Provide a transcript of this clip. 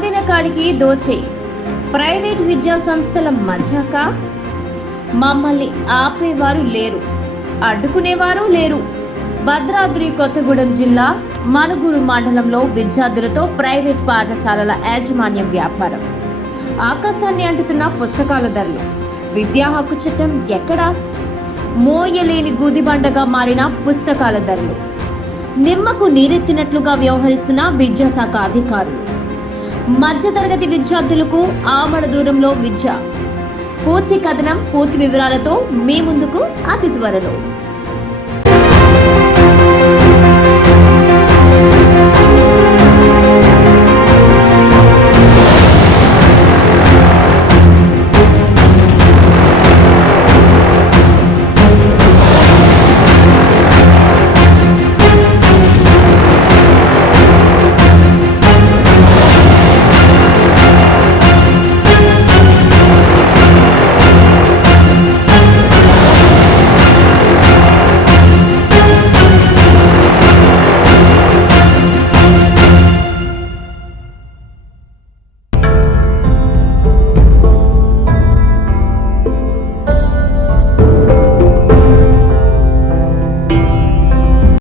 దోపిడీకి దోచేయి ప్రైవేట్ విద్యా సంస్థల మజాక మమ్మల్ని ఆపేవారు లేరు అడ్డుకునేవారు లేరు. భద్రాద్రి కొత్తగూడెం జిల్లా మనుగురు మండలంలో విద్యార్థులతో ప్రైవేట్ పాఠశాలల యాజమాన్యం వ్యాపారం. ఆకాశాన్ని అంటుతున్న పుస్తకాల ధరలు విద్యా హక్కు చట్టం ఎక్కడా? మోయలేని గుదిబండగా మారిన పుస్తకాల ధరలు. నిమ్మకు నీరెత్తినట్లుగా వ్యవహరిస్తున్న విద్యాశాఖ అధికారులు. మధ్యతరగతి విద్యార్థులకు ఆమడ దూరంలో విద్య. పూర్తి కథనం పూర్తి వివరాలతో మీ ముందుకు అతి త్వరలో